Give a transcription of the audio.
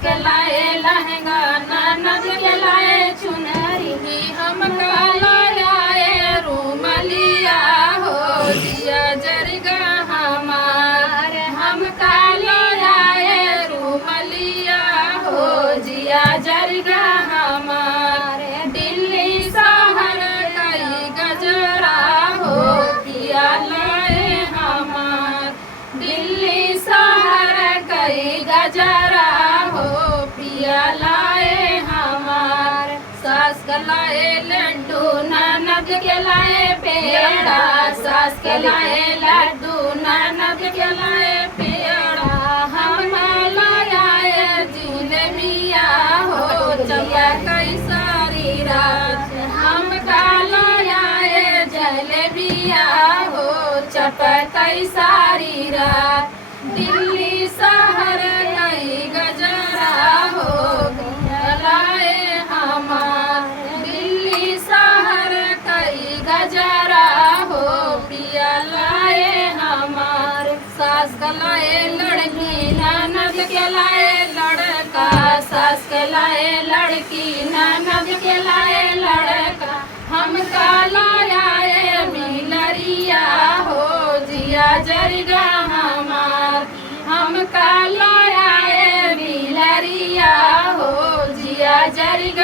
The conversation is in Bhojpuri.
के लाए लहंगा ननद के लाए चुनरी हमका लाए रूमलिया हो जिया जरगा हमार हमका लाए रूमलिया हो जिया जरगा हमार दिल्ली शहर कई गजरा हो पिया लाए हमार दिल्ली शहर कई गजरा हो पिया लाए हमार सास के लाए लड्डू ननद के लाए पेड़ा सास के लाए लड्डू ननद के लाए पेड़ा हम लाए जिलेबिया हो चला कई सारी रात हम लाए जलेबिया हो चपकई सारी रात दिल्ली शहर कई गजरा हो लाए हमार दिल्ली शहर कई गजरा हो पिया लाए हमार सास के लाए लड़की ननद के लाए लड़का सास के लाए लड़की ननद के लाए लड़का हमका लाए मिलरिया हो जिया जरगा हमार हमका लाए मिलरिया हो जिया जरगा